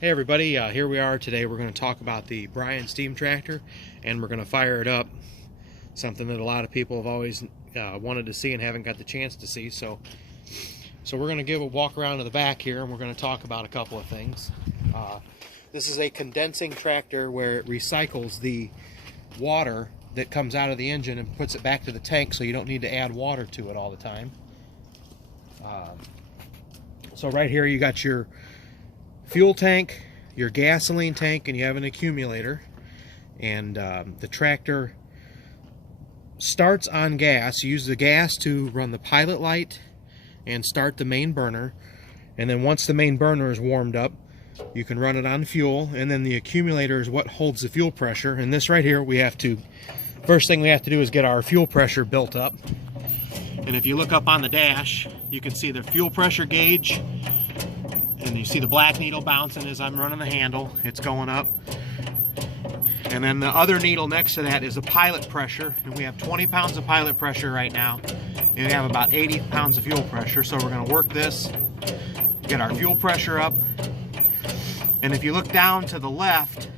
Hey everybody, here we are today. We're going to talk about the Bryan steam tractor, and we're going to fire it up. Something that a lot of people have always wanted to see and haven't got the chance to see. So we're going to give a walk around to the back here, and we're going to talk about a couple of things. This is a condensing tractor where it recycles the water that comes out of the engine and puts it back to the tank, so you don't need to add water to it all the time. So right here you got your fuel tank, your gasoline tank, and you have an accumulator. And the tractor starts on gas. You use the gas to run the pilot light and start the main burner, and then once the main burner is warmed up, you can run it on fuel, and then the accumulator is what holds the fuel pressure. And this right here, first thing we have to do is get our fuel pressure built up. And if you look up on the dash, you can see the fuel pressure gauge, and you see the black needle bouncing as I'm running the handle. It's going up. And then the other needle next to that is the pilot pressure, and we have 20 pounds of pilot pressure right now, and we have about 80 pounds of fuel pressure. So we're going to work this, get our fuel pressure up. And if you look down to the left,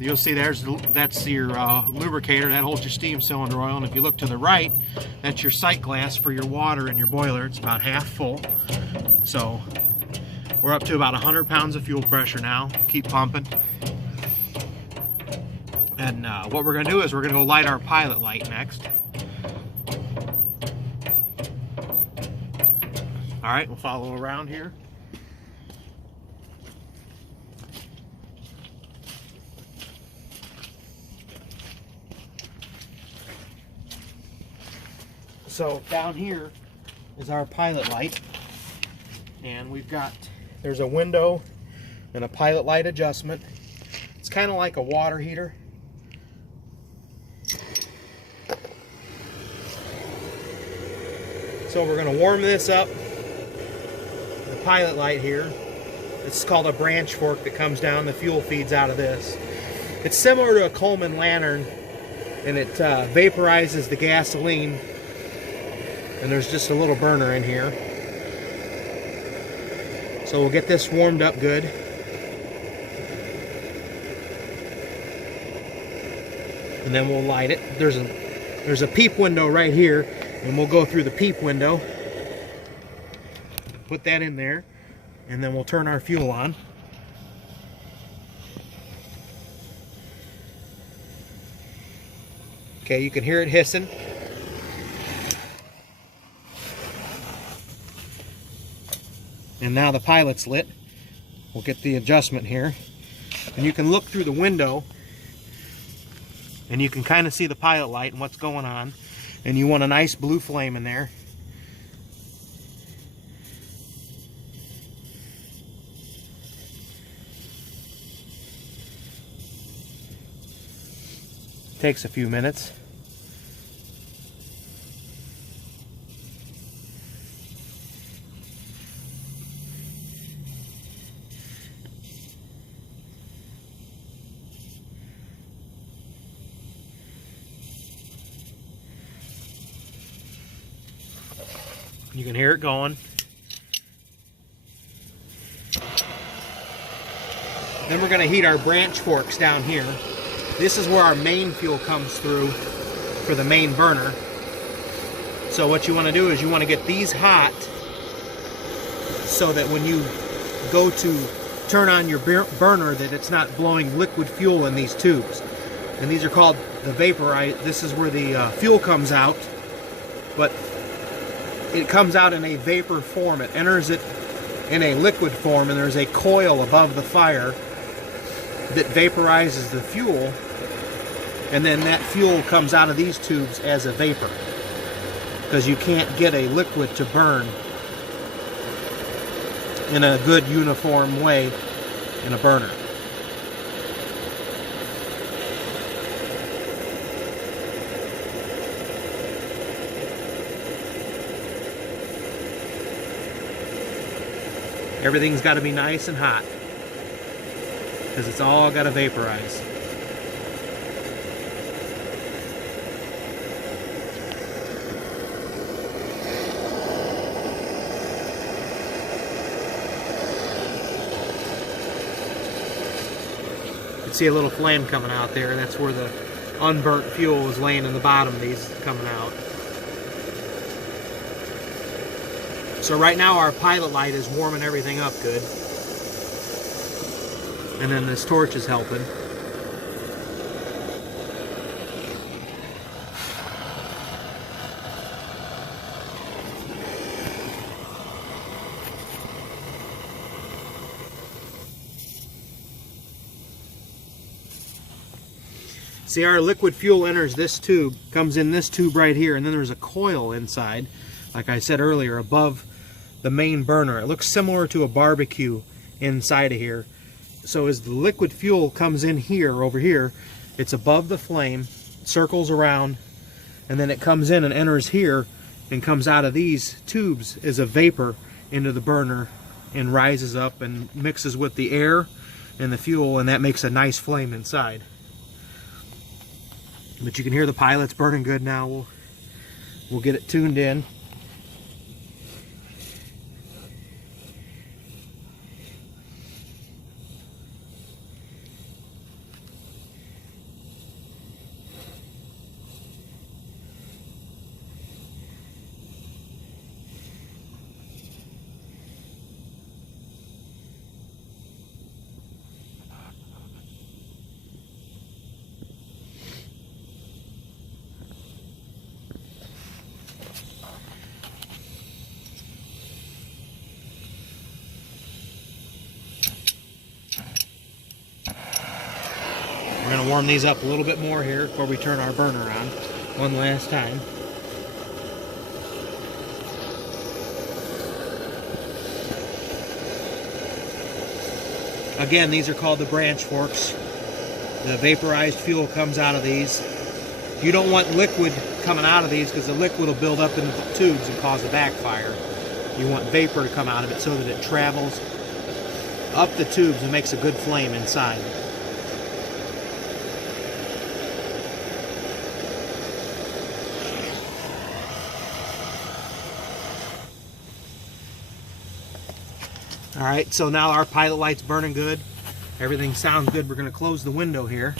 you'll see that's your lubricator that holds your steam cylinder oil. And if you look to the right, that's your sight glass for your water in your boiler. It's about half full. So we're up to about 100 pounds of fuel pressure now. Keep pumping. And what we're going to do is we're going to go light our pilot light next. All right, we'll follow around here. So down here is our pilot light, and there's a window and a pilot light adjustment. It's kind of like a water heater. So we're going to warm this up, the pilot light here. It's called a branch fork that comes down. The fuel feeds out of this. It's similar to a Coleman lantern, and it vaporizes the gasoline. And there's just a little burner in here. So we'll get this warmed up good. And then we'll light it. There's a peep window right here, and we'll go through the peep window. Put that in there, and then we'll turn our fuel on. Okay, you can hear it hissing. And now the pilot's lit. We'll get the adjustment here. And you can look through the window, and you can kind of see the pilot light and what's going on. And you want a nice blue flame in there. Takes a few minutes. You can hear it going. Then we're going to heat our branch forks down here. This is where our main fuel comes through for the main burner. So what you want to do is you want to get these hot so that when you go to turn on your burner, that it's not blowing liquid fuel in these tubes. And these are called the vaporize. This is where the fuel comes out, but it comes out in a vapor form. It enters it in a liquid form, and there's a coil above the fire that vaporizes the fuel, and then that fuel comes out of these tubes as a vapor, because you can't get a liquid to burn in a good uniform way in a burner. Everything's got to be nice and hot, because it's all got to vaporize. can see a little flame coming out there. That's where the unburnt fuel is laying in the bottom of these coming out. So right now our pilot light is warming everything up good. And then this torch is helping. See, our liquid fuel enters this tube, comes in this tube right here, and then there's a coil inside, like I said earlier, above the main burner. It looks similar to a barbecue inside of here. So as the liquid fuel comes in here, over here, it's above the flame, circles around, and then it comes in and enters here and comes out of these tubes as a vapor into the burner and rises up and mixes with the air and the fuel, and that makes a nice flame inside. But you can hear the pilot's burning good now. We'll get it tuned in. We're going to warm these up a little bit more here before we turn our burner on one last time. Again, these are called the branch forks. The vaporized fuel comes out of these. You don't want liquid coming out of these because the liquid will build up into the tubes and cause a backfire. You want vapor to come out of it so that it travels up the tubes and makes a good flame inside. Alright, so now our pilot light's burning good. Everything sounds good. We're going to close the window here.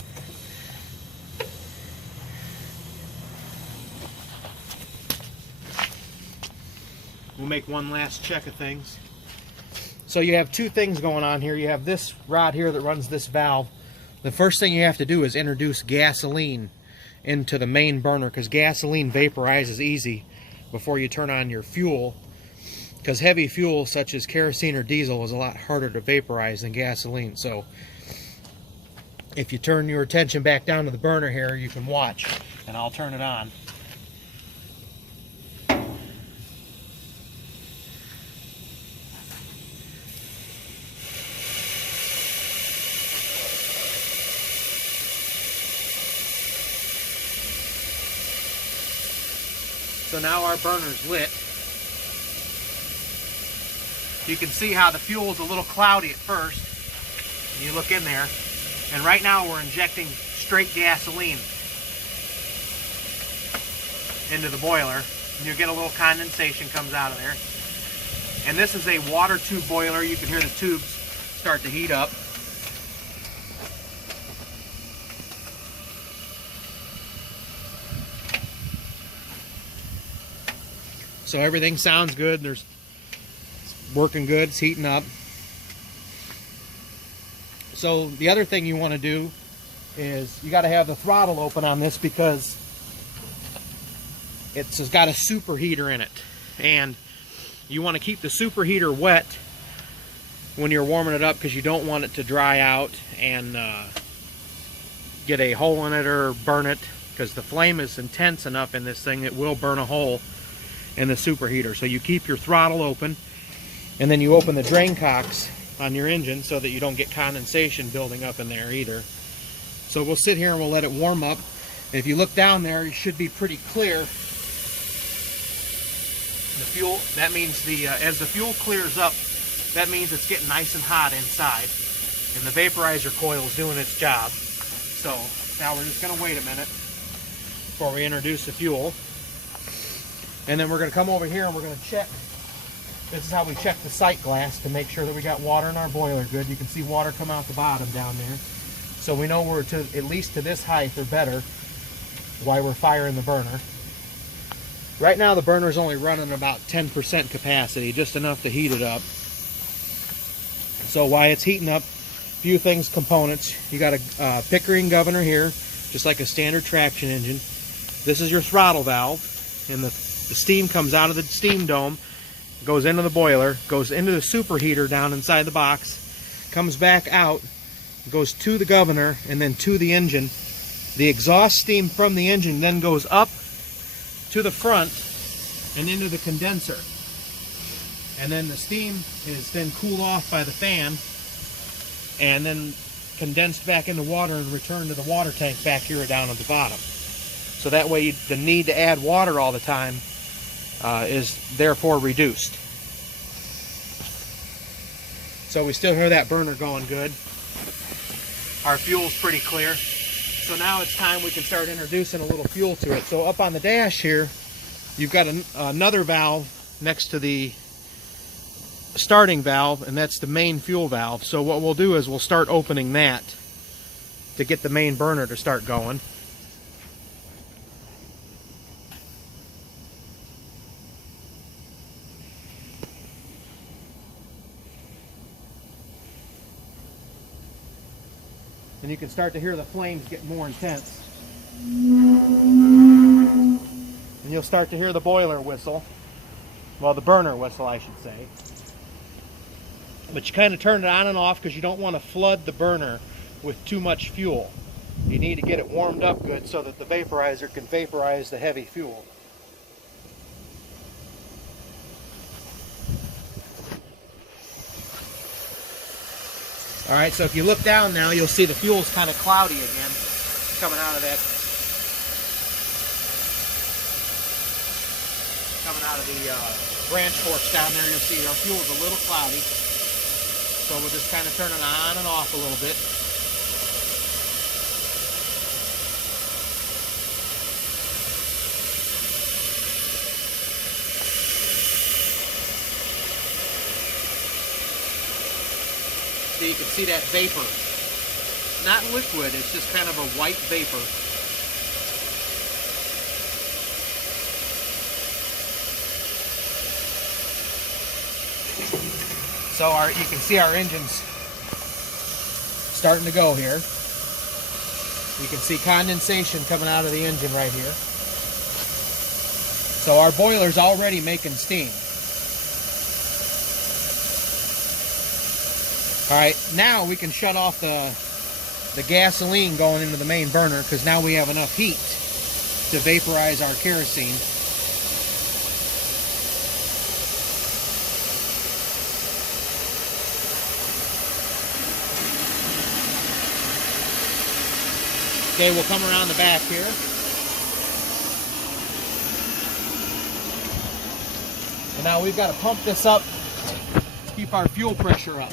We'll make one last check of things. So you have two things going on here. You have this rod here that runs this valve. The first thing you have to do is introduce gasoline into the main burner, because gasoline vaporizes easy before you turn on your fuel. Because heavy fuel such as kerosene or diesel is a lot harder to vaporize than gasoline. So if you turn your attention back down to the burner here, you can watch, and I'll turn it on. So now our burner's lit. You can see how the fuel is a little cloudy at first. You look in there, and right now we're injecting straight gasoline into the boiler, and you'll get a little condensation comes out of there. And this is a water tube boiler. You can hear the tubes start to heat up. So everything sounds good. It's working good. It's heating up. So the other thing you want to do is you got to have the throttle open on this, because it's got a superheater in it, and you want to keep the superheater wet when you're warming it up, because you don't want it to dry out and get a hole in it or burn it, because the flame is intense enough in this thing it will burn a hole in the superheater. So you keep your throttle open, and then you open the drain cocks on your engine so that you don't get condensation building up in there either. So we'll sit here and we'll let it warm up. And if you look down there, it should be pretty clear. The fuel, that means as the fuel clears up, that means it's getting nice and hot inside, and the vaporizer coil is doing its job. So now we're just going to wait a minute before we introduce the fuel. And then we're going to come over here and we're going to check. This is how we check the sight glass to make sure that we got water in our boiler good. You can see water come out the bottom down there. So we know we're to at least to this height or better while we're firing the burner. Right now the burner is only running about 10% capacity, just enough to heat it up. So while it's heating up, a few things, components. You got a Pickering governor here, just like a standard traction engine. This is your throttle valve, and the steam comes out of the steam dome, goes into the boiler, goes into the superheater down inside the box, comes back out, goes to the governor, and then to the engine. The exhaust steam from the engine then goes up to the front and into the condenser. And then the steam is then cooled off by the fan and then condensed back into water and returned to the water tank back here down at the bottom. So that way the need to add water all the time is therefore reduced. So we still hear that burner going good. Our fuel's pretty clear. So now it's time we can start introducing a little fuel to it. So up on the dash here, you've got another valve next to the starting valve, and that's the main fuel valve. So what we'll do is we'll start opening that to get the main burner to start going. And you can start to hear the flames get more intense. And you'll start to hear the boiler whistle. Well, the burner whistle, I should say. But you kind of turn it on and off because you don't want to flood the burner with too much fuel. You need to get it warmed up good so that the vaporizer can vaporize the heavy fuel. Alright, so if you look down now, you'll see the fuel's kind of cloudy again, coming out of the branch forks down there. You'll see our fuel's a little cloudy. So we'll just kind of turn it on and off a little bit. So you can see that vapor. Not liquid, it's just kind of a white vapor. So you can see our engine's starting to go here. You can see condensation coming out of the engine right here. So our boiler's already making steam. Alright, now we can shut off the gasoline going into the main burner because now we have enough heat to vaporize our kerosene. Okay, we'll come around the back here. And now we've got to pump this up to keep our fuel pressure up.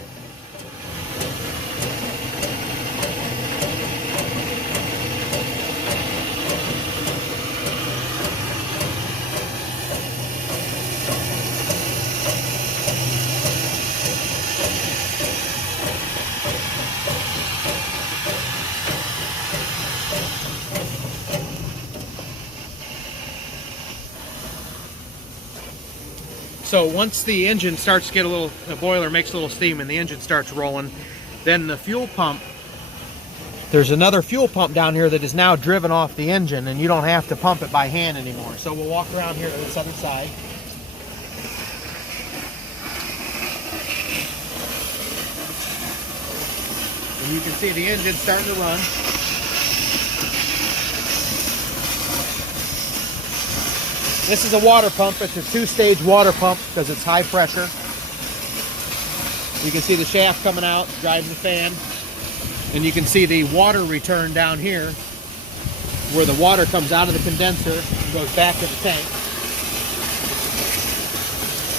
So once the engine starts to get a little, the boiler makes a little steam and the engine starts rolling, then the fuel pump, there's another fuel pump down here that is now driven off the engine and you don't have to pump it by hand anymore. So we'll walk around here to this other side. And you can see the engine starting to run. This is a water pump. It's a two-stage water pump because it's high pressure. You can see the shaft coming out, driving the fan. And you can see the water return down here where the water comes out of the condenser and goes back to the tank.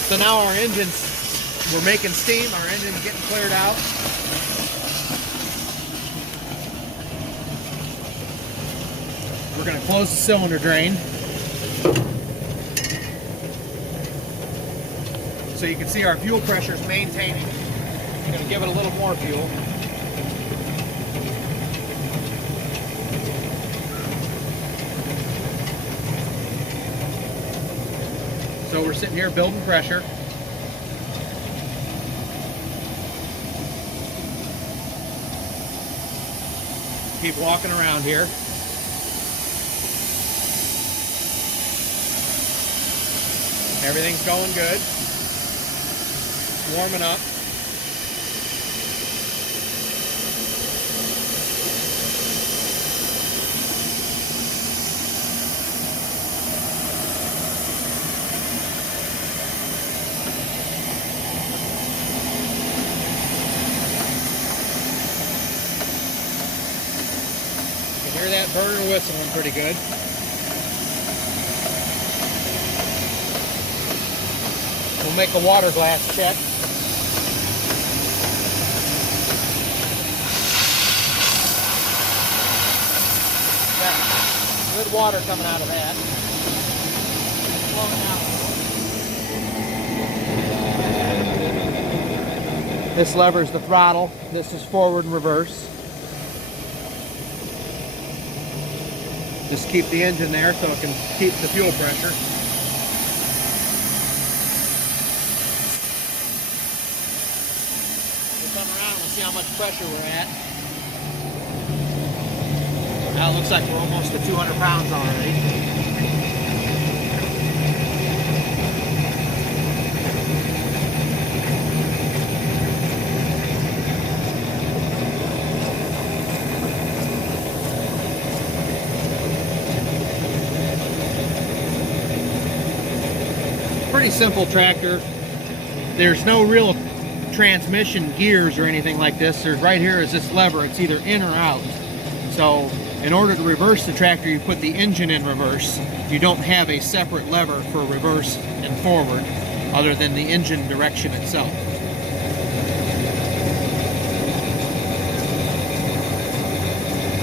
So now our engine's, we're making steam, our engine's getting cleared out. We're going to close the cylinder drain. So you can see our fuel pressure is maintaining. I'm going to give it a little more fuel. we're sitting here building pressure. Keep walking around here. Everything's going good. It's warming up. You can hear that burner whistling pretty good. We'll make a water glass check. Got good water coming out of that. This lever is the throttle. This is forward and reverse. Just keep the engine there so it can keep the fuel pressure. Come around and see how much pressure we're at. Now it looks like we're almost to 200 pounds already. Pretty simple tractor. There's no real transmission gears or anything like this. There's right here is this lever. It's either in or out. So in order to reverse the tractor, you put the engine in reverse. You don't have a separate lever for reverse and forward other than the engine direction itself.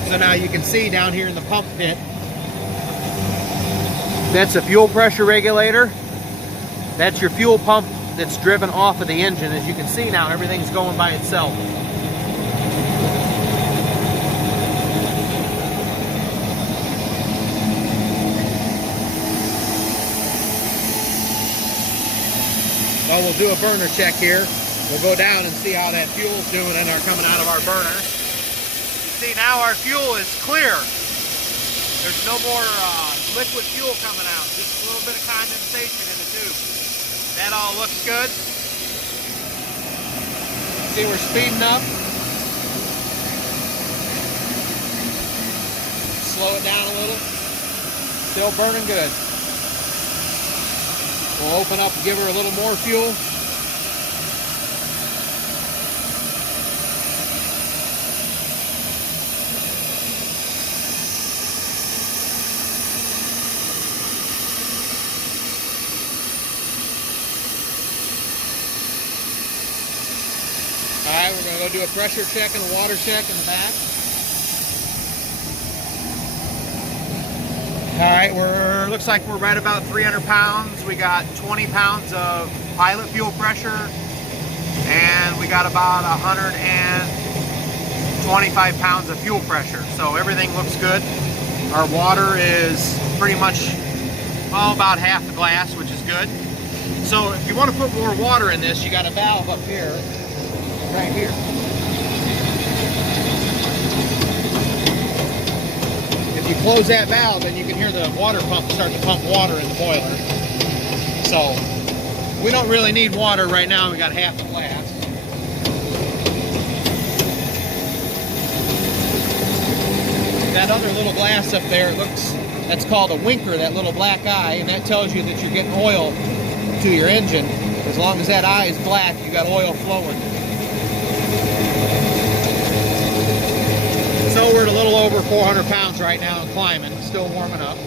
So now you can see down here in the pump pit, that's a fuel pressure regulator. That's your fuel pump that's driven off of the engine. As you can see now, everything's going by itself. Well, we'll do a burner check here. We'll go down and see how that fuel's doing and are coming out of our burner. You see now our fuel is clear. There's no more liquid fuel coming out, just a little bit of condensation in the tube. That all looks good. See, we're speeding up. Slow it down a little. Still burning good. We'll open up and give her a little more fuel. Alright, we're going to go do a pressure check and a water check in the back. Alright, looks like we're right about 300 pounds. We got 20 pounds of pilot fuel pressure, and we got about 125 pounds of fuel pressure. So everything looks good. Our water is pretty much about half the glass, which is good. So if you want to put more water in this, you got a valve up here. Right here. If you close that valve, then you can hear the water pump start to pump water in the boiler. So we don't really need water right now. We got half the glass. That other little glass up there, that's called a winker, that little black eye, and that tells you that you're getting oil to your engine. As long as that eye is black, you got oil flowing. So we're at a little over 400 pounds right now and climbing, still warming up.